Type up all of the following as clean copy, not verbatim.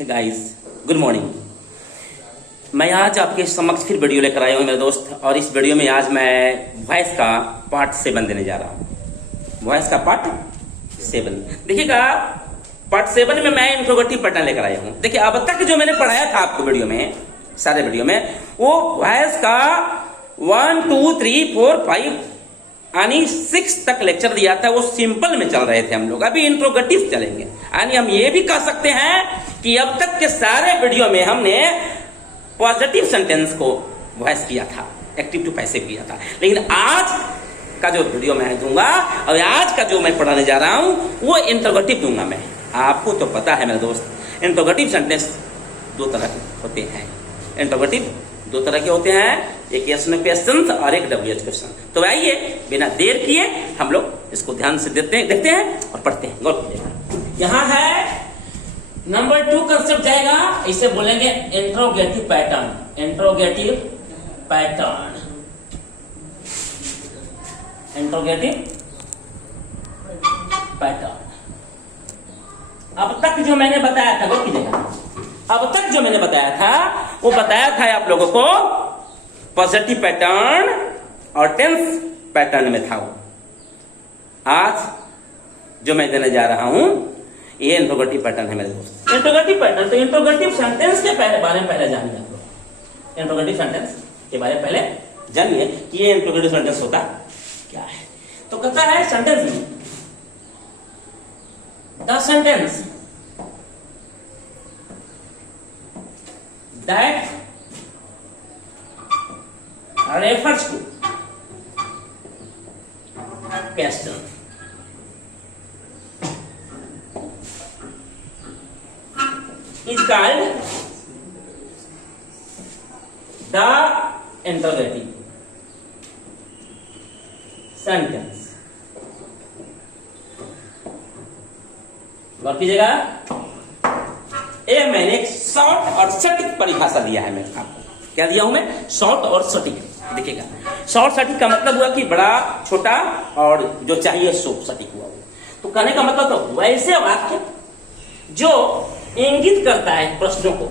Guys, good morning. मैं आज आपके समक्ष फिर वीडियो लेकर आया हूँ मेरे दोस्त, और इस वीडियो में आज मैं वॉइस का पार्ट 7 देने जा रहा हूँ। वॉइस का पार्ट 7 देखिएगा। पार्ट 7 में मैं इंट्रोगेटिव पैटर्न लेकर आया हूँ। देखिए, अब तक जो मैंने पढ़ाया था आपको वीडियो में, सारे वीडियो में, वो वॉइस का 1 2 3 4 5 यानी 6 तक लेक्चर दिया था। वो सिंपल में चल रहे थे हम लोग। अभी इंट्रोगेटिव चलेंगे। यानी हम ये भी कह सकते हैं कि अब तक के सारे वीडियो में हमने पॉजिटिव सेंटेंस को वॉइस किया था, एक्टिव टू पैसिव किया था। लेकिन आज का जो वीडियो मैं दूंगा और आज का जो मैं पढ़ाने जा रहा हूं वो इंट्रोगेटिव दूंगा मैं। आपको तो पता है मेरे दोस्त, इंट्रोगेटिव सेंटेंस 2 तरह के होते हैं। इंट्रोगेटिव 2 तरह के होते हैं, एक यस नो क्वेश्चन और एक डब्ल्यूएच क्वेश्चन। तो आइए बिना देर किए हम लोग इसको ध्यान से देखते हैं और पढ़ते हैं। गौर कीजिएगा। यहाँ है नंबर 2 कंसेप्ट जाएगा, इसे बोलेंगे interrogative pattern. Interrogative pattern, interrogative pattern. अब तक जो मैंने बताया था, गौर कीजिएगा, अब तक जो मैंने बताया था वो बताया था आप लोगों को पॉजिटिव पैटर्न और टेंस पैटर्न में था वो। आज जो मैं देने जा रहा हूं ये इंट्रोगेटिव पैटर्न है मेरे दोस्त। इंट्रोगेटिव पैटर्न, तो इंट्रोगेटिव सेंटेंस के बारे में पहले जानिए आप लोग। इंट्रोगेटिव सेंटेंस के बारे में पहले जानिए कि ये इंट्रोगेटिव सेंटेंस होता क्या है। तो कहता है सेंटेंस में, the sentence that refers to question is called the interrogative sentence। गौर कीजिएगा, ये मैंने एक शॉर्ट और सटीक परिभाषा दिया है। मैं आपको क्या दिया हूं मैं? शॉर्ट और सटीक। देखिएगा, शॉर्ट सटीक का मतलब हुआ कि बड़ा छोटा और जो चाहिए सो सटीक हुआ। तो कहने का मतलब तो वैसे वाक्य जो इंगित करता है प्रश्नों को,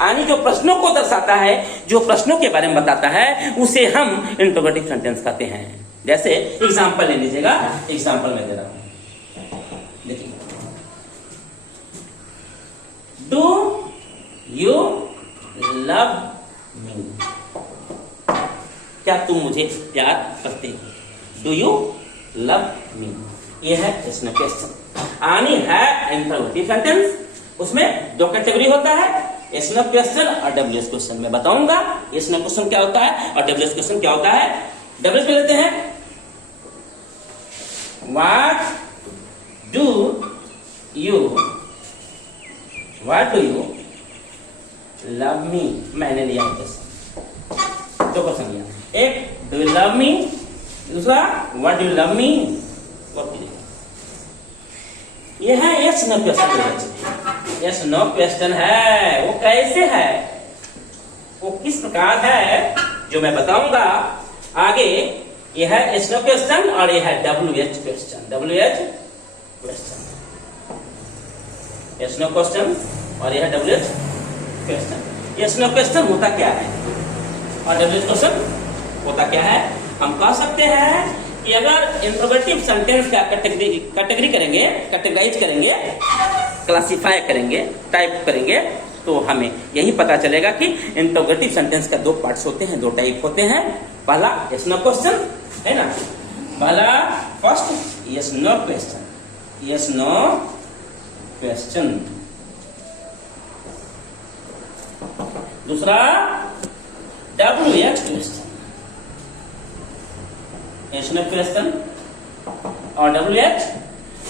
यानी जो प्रश्नों को दर्शाता है, जो प्रश्नों के बारे में बताता है, उसे हम इंट्रोगेटिव सेंटेंस कहते हैं। जैसे एग्जाम्पल ले लीजिएगा, एग्जाम्पल में दे रहा हूं। देखिए, Do you love me? क्या तुम मुझे प्यार करते हो? Do you love me? ये है इसमें क्वेश्चन, यानी है इंट्रोगेटिव सेंटेंस। उसमें 2 कैटेगरी होता है, इसमें क्वेश्चन और डब्ल्यूएच क्वेश्चन। मैं बताऊंगा इसमें क्वेश्चन क्या होता है और डब्ल्यूएच क्वेश्चन क्या होता है। डब्ल्यूएच में लेते हैं, What do you love me? मैंने लिया क्वेश्चन, 2 क्वेश्चन लिया। एक, डू यू लव मी, दूसरा what do you love me. यह है yes no question. Yes no question है। वो कैसे है, वो किस प्रकार है, जो मैं बताऊंगा आगे। यह है यस नो क्वेश्चन और यह है WH question. WH question, yes no question और यह WH question. Yes no question होता क्या है और डब्ल्यूएच क्वेश्चन होता क्या है। हम कह सकते हैं कि अगर इंट्रोगेटिव सेंटेंस का कैटेगरी करेंगे, कैटेगराइज करेंगे, क्लासिफाई करेंगे, टाइप करेंगे, तो हमें यही पता चलेगा कि इंट्रोगेटिव सेंटेंस का 2 पार्ट्स होते हैं, 2 टाइप होते हैं। पहला यस नो क्वेश्चन है ना, पहला first yes no question, yes no question. दूसरा WH question, yes no question और WH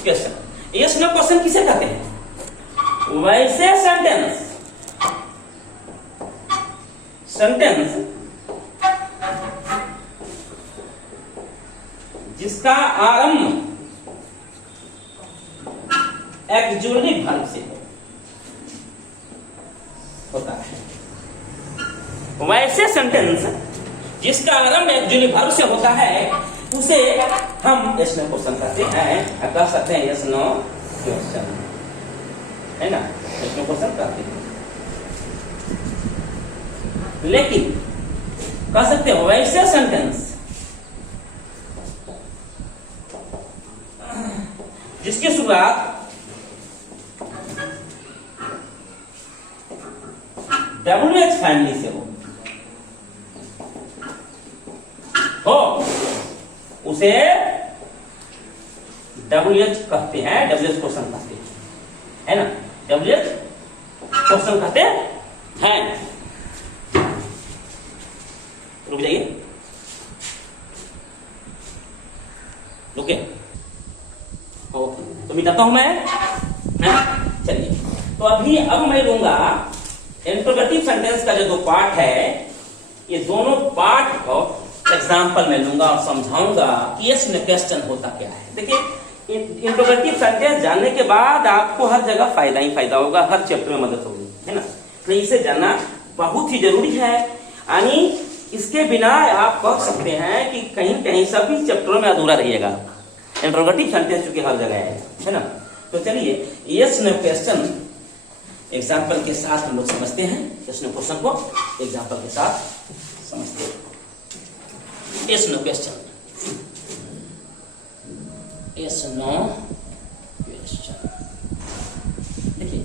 question. Yes no question किसे कहते हैं? वैसे सेंटेंस जिसका आरंभ एक्जुलरी वर्ब से होता है। वैसे सेंटेंस जिसका आरंभ एक्जुलरी वर्ब से होता है, उसे हम यस नो क्वेश्चन कहते हैं, कह सकते हैं यस नो क्वेश्चन। है ना, इसमें क्वेश्चन करते हैं। लेकिन कह सकते हो वैसे सेंटेंस जिसकी शुरुआत WH फैमिली से हो उसे WH कहते हैं, WH क्वेश्चन कहते हैं, है ना, WH क्वेश्चन कहते हैं। रुक जाइए, रुके, ओके, तो मिटाता हूं मैं, चलिए। तो अब मैं लूंगा इंट्रोगेटिव सेंटेंस का जो दो पार्ट है, ये दोनों पार्ट को एग्जाम्पल में लूंगा और समझाऊंगा कि यस में क्वेश्चन होता क्या है। देखिए, इंट्रोगेटिव सेंटेंस जानने के बाद आपको हर जगह फायदा ही फायदा होगा, हर चैप्टर में मदद होगी, है ना। तो इसे जानना बहुत ही जरूरी है। यानी इसके बिना आप कह सकते हैं कि कहीं कहीं सभी चैप्टरों में अधूरा रहिएगा। इंट्रोगेटिव सेंटेंस चूंकि हर जगह है ना। तो चलिए यस नो क्वेश्चन एग्जाम्पल के साथ हम लोग समझते हैं। यस नो क्वेश्चन को एग्जाम्पल के साथ समझते हैं। Yes no question, yes no question, देखिए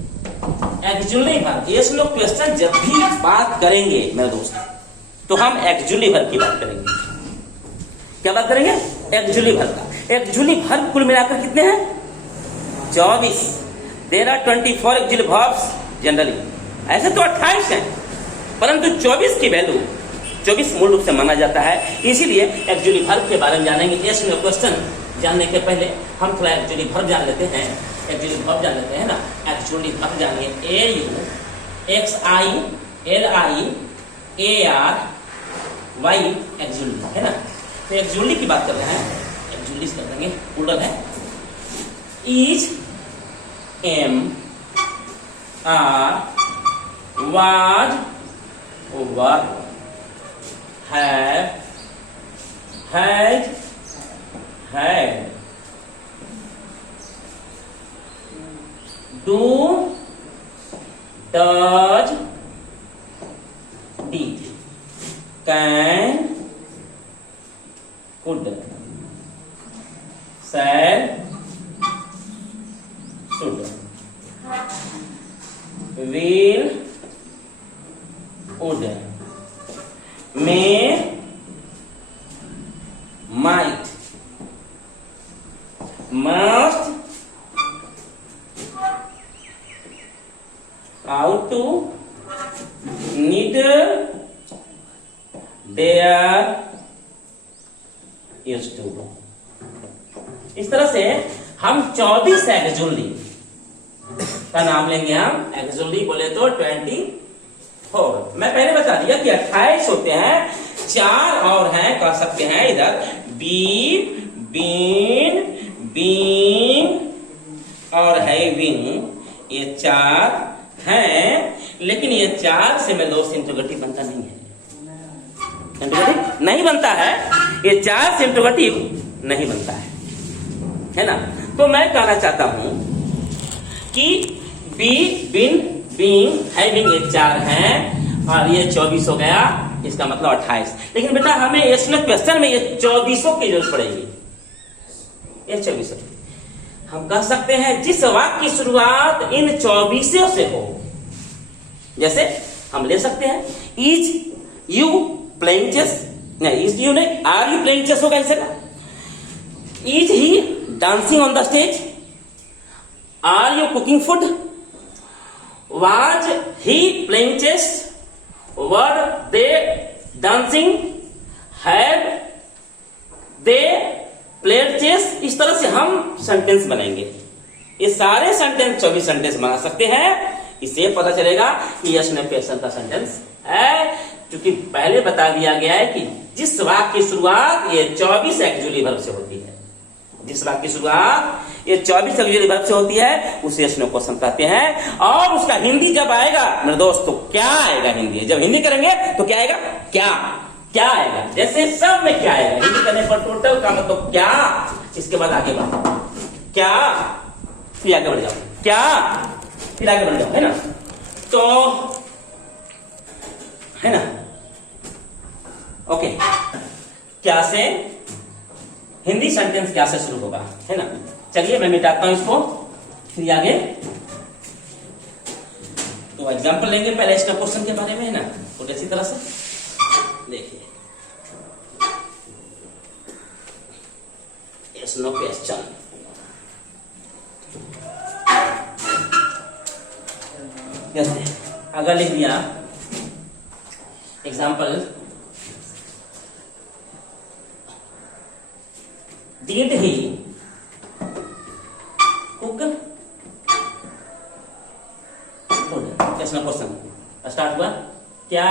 actually verb, yes no question जब भी बात करेंगे मेरे दोस्त, तो हम एक्चुअली वर्ब की बात करेंगे। क्या बात करेंगे? एक्चुअली वर्ब का। एक्चुअली वर्ब कुल मिलाकर कितने हैं? 24। There are 24 actually verbs generally. ऐसे तो 28 हैं, परंतु 24 की वैल्यू 24 मूल रूप से माना जाता है। इसीलिए एक्चुअली वर्ब के बारे में जानेंगे। यस नो क्वेश्चन जानने के पहले हम थोड़ा एक्चुअली वर्ब जान लेते हैं। एक्चुअली वर्ब जान लेते हैं ना। एक्चुअली वर्ब जानिए, AUXILIARY एक्चुअली, है ना। तो एक्चुअली की बात कर रहे हैं, एक्चुअली कर देंगे, प्लूरल है। Is, am, are, was, were, have, has, had, do, does, did, can, could, shall, should, will, would, may, might, must, ought to, need, dare, used to। इस तरह से हम 24 एक्चुअली का नाम लेंगे। हम एक्चुअली बोले तो 24। मैं पहले बता दिया कि 28 होते हैं, 4 और हैं, कह सकते हैं इधर बी, बीन, बीइंग और हैविंग, ये 4 हैं। लेकिन ये 4 से मेरे दोस्त इंट्रोगेटिव बनता नहीं है। इंट्रोगेटिव नहीं बनता है, ये 4 से इंट्रोगेटिव नहीं बनता है ना। तो मैं कहना चाहता हूं कि बी, बिन, बीइंग, हैविंग ये 4 हैं और ये 24 हो गया, इसका मतलब 28। लेकिन बेटा हमें इसमें क्वेश्चन में ये 24 की जरूरत पड़ेगी। ये 24 हम कह सकते हैं जिस वाक्य की शुरुआत इन 24 से हो। जैसे हम ले सकते हैं इज यू प्लेइंग चेस, नहीं इज यू नहीं, आर यू प्लेइंग चेस होगा ऐसे ना। Is he dancing on the stage, are you cooking food, was he playing chess, were they dancing, have they played chess. इस तरह से हम sentence बनाएंगे। ये सारे सेंटेंस 24 सेंटेंस बना सकते हैं। इससे पता चलेगा कि यस नो क्वेश्चन का सेंटेंस है, क्योंकि पहले बता दिया गया है कि जिस वाक्य की शुरुआत ये 24 एक्चुअली वर्ब से होती है, जिस वाक्य की शुरुआत ये 24 एक्चुअली वर्ब से होती है उसे यस नो क्वेश्चन कहते हैं। और उसका हिंदी जब आएगा मेरे दोस्त, तो क्या आएगा हिंदी? जब हिंदी करेंगे तो क्या आएगा? क्या आएगा? जैसे सब में क्या आएगा, हिंदी करने पर टोटल का मतलब क्या, इसके बाद आगे बढ़ो क्या, फिर आगे बढ़ जाओ क्या, फिर आगे बढ़ जाओ, है ना। तो है ना, ओके, क्या से हिंदी सेंटेंस क्या से शुरू होगा, है ना। चलिए मैं मिटाता हूं इसको, फिर आगे तो एग्जांपल लेंगे पहले इसका क्वेश्चन के बारे में, है ना। तो अच्छी तरह से देखिए, यस नो क्वेश्चन। अगर लिख दिया example, did he cook food, yes no question. Start हुआ क्या,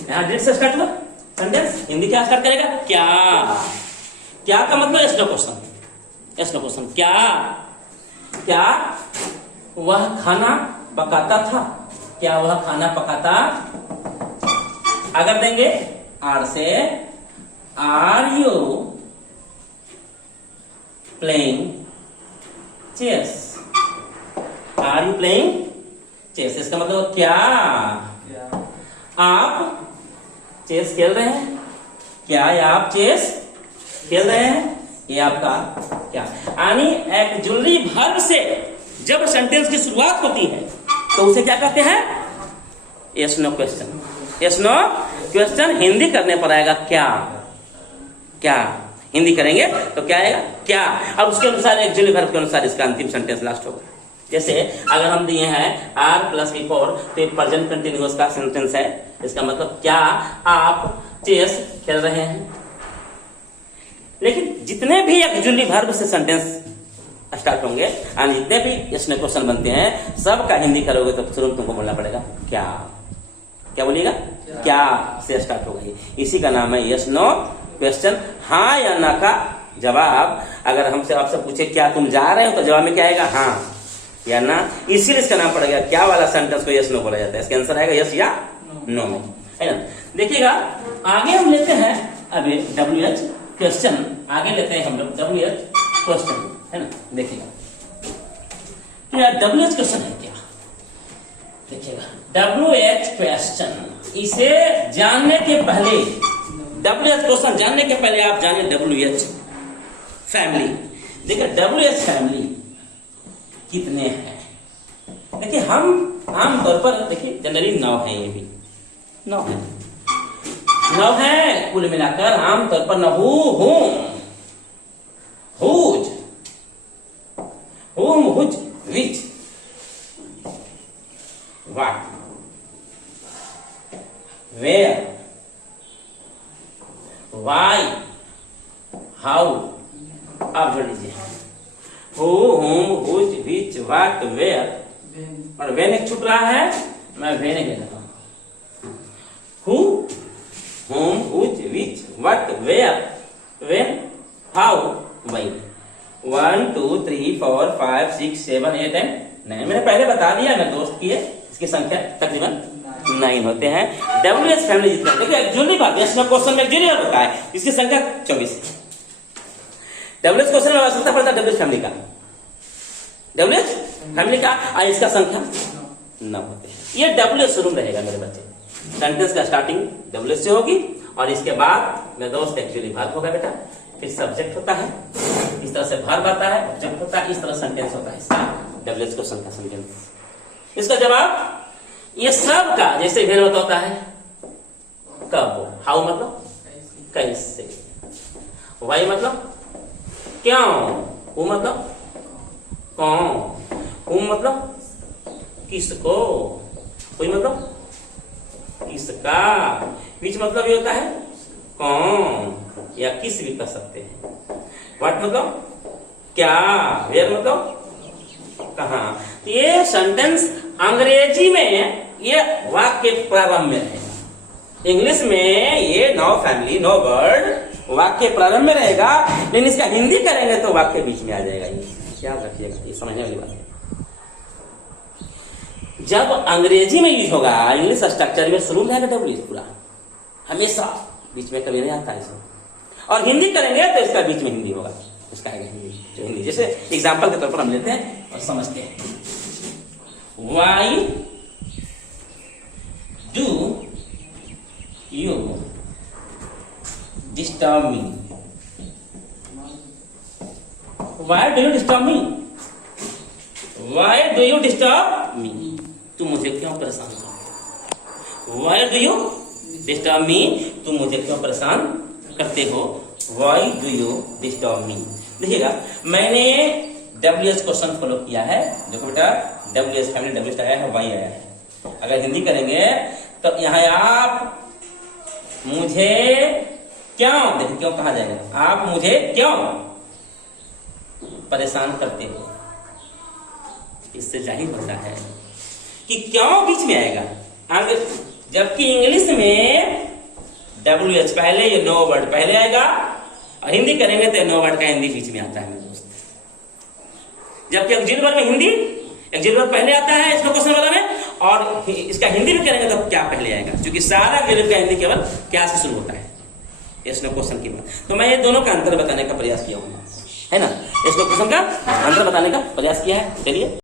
यहां डिड से स्टार्ट हुआ सेंटेंस, हिंदी क्या स्टार्ट करेगा, क्या। क्या का मतलब yes no question, yes no question. क्या, क्या वह खाना पकाता था, क्या वह खाना पकाता। अगर देंगे आर से, are you playing chess, are you playing chess, इसका मतलब क्या आप चेस खेल रहे हैं, क्या आप चेस खेल रहे हैं, ये आपका क्या। यानी एक्जुअली वर्ब से जब सेंटेंस की शुरुआत होती है तो उसे क्या कहते हैं, yes no question. Yes no question Hindi करने पर आएगा क्या, क्या हिंदी करेंगे तो क्या आएगा, क्या। और उसके अनुसार एक्जुअली वर्ब के अनुसार इसका अंतिम सेंटेंस लास्ट होगा। जैसे अगर हम दिए हैं आर प्लस बिफोर, तो प्रेजेंट कंटिन्यूअस का सेंटेंस है, इसका मतलब क्या आप चेस खेल रहे हैं। लेकिन जितने भी एक्जुअली वर्ब से सेंटेंस स्टार्ट होंगे और जितने भी यस नो क्वेश्चन बनते हैं, सबका हिंदी करोगे तो तुरंत तुमको बोलना पड़ेगा क्या। क्या बोलिएगा, क्या से स्टार्ट होगा। इसी का नाम है यस नो क्वेश्चन। हाँ या ना का जवाब, अगर हमसे आपसे पूछे क्या तुम जा रहे हो, तो जवाब में क्या आएगा, हाँ या ना। इसीलिए इसका नाम पड़ेगा क्या वाला सेंटेंस को यस नो बोला जाता है। इसका आंसर आएगा यस या नो में, है ना। देखिएगा आगे हम लेते हैं अभी WH क्वेश्चन, आगे लेते हैं हम लोग WH क्वेश्चन, है ना। देखिएगा WH क्वेश्चन है क्या, देखिएगा WH क्वेश्चन। इसे जानने के पहले, WH क्वेश्चन जानने के पहले आप जानिए WH फैमिली। देखिए WH फैमिली कितने हैं। देखिए हम आमतौर पर देखिए जनरली 9 है, ये भी 9 है, 9 है कुल मिलाकर। आमतौर पर नहू, whose, whom, which, which, what, where, why, how। आप जोड़ लीजिए who, whom, which, which, what, where, और when एक छूट रहा है, मैं when ले लेता हूं। who, whom, which, what, where, when, how, why। 1 2 3 4 5 6 7 8 and 9। मैंने पहले बता दिया मैं दोस्त की है, इसकी संख्या तकरीबन 9 होते हैं। WH फैमिली जितना, देखिए एक्जुअली बात यस नो क्वेश्चन में एक्जुअली वर्ब होता है, इसकी संख्या 24 है। WH क्वेश्चन में आवश्यकता पड़ता है WH फैमिली का, WH फैमिली का, और इसका संख्या 9 होते हैं। ये WH रूम रहेगा मेरे बच्चे। सेंटेंस का स्टार्टिंग WH से होगी और इसके बाद मेरे दोस्त एक्चुअली वर्ब होगा बेटा, फिर सब्जेक्ट होता है, इस तरह से वर्ब आता है, ऑब्जेक्ट होता है, इस तरह सेंटेंस होता है। इसका WH क्वेश्चन का सेंटेंस, इसका जवाब ये सब का जैसे वेर होता है कब, हाउ मतलब कैसे, वाई मतलब क्यों, हु मतलब कौन, हुम मतलब किसको, कोई मतलब किसका, विच मतलब ये होता है कौन या किस भी कर सकते हैं। व्हाट मतलब क्या, वेयर मतलब कहां। ये सेंटेंस अंग्रेजी में ये वाक्य प्रारंभ में रहेगा, इंग्लिश में ये नो फैमिली नो बर्ड वाक्य प्रारंभ में रहेगा, लेकिन इसका हिंदी करेंगे तो वाक्य बीच में आ जाएगा। ये याद रखिएगा, ये समझने वाली बात है। जब अंग्रेजी में यूज होगा इंग्लिश स्ट्रक्चर में शुरू रहेगा WH पूरा हमेशा, बीच में कभी नहीं आता है इसमें। और हिंदी करेंगे तो इसका बीच में हिंदी होगा, इसका हिंदी, जो हिंदी जैसे एग्जाम्पल के तौर पर हम लेते हैं और समझते हैं। Why do you disturb me? Why do you disturb me? Why do you disturb me? तुम मुझे क्यों परेशान करते हो? Why do you disturb me? तुम मुझे क्यों परेशान करते हो? Why do you disturb me? देखिएगा, मैंने WH क्वेश्चन फॉलो किया है। देखो बेटा, WH फैमिली WH आया है, Y आया है। अगर हिंदी करेंगे तो यहाँ आप मुझे क्यों, देखिए क्यों कहा जाएगा, आप मुझे क्यों परेशान करते हो। इससे जाहिर होता है कि क्यों बीच में आएगा, जबकि इंग्लिश में WH पहले, ये नो वर्ड पहले आएगा, और हिंदी करेंगे तो नो वर्ड का हिंदी बीच में आता है मेरे दोस्त। जबकि ऑक्सिलरी वर्ब में हिंदी ऑक्सिलरी वर्ब पहले आता है इसमें क्वेश्चन वाला में, और इसका हिंदी में करेंगे तो क्या पहले आएगा, क्योंकि सारा ऑक्सिलरी का हिंदी केवल क्या से शुरू होता है, इसमें क्वेश्चन की बात। तो मैं ये दोनों का अंतर बताने का प्रयास किया हूँ, है ना, इसमें क्वेश्चन का अंतर बताने का प्रयास किया है। चलिए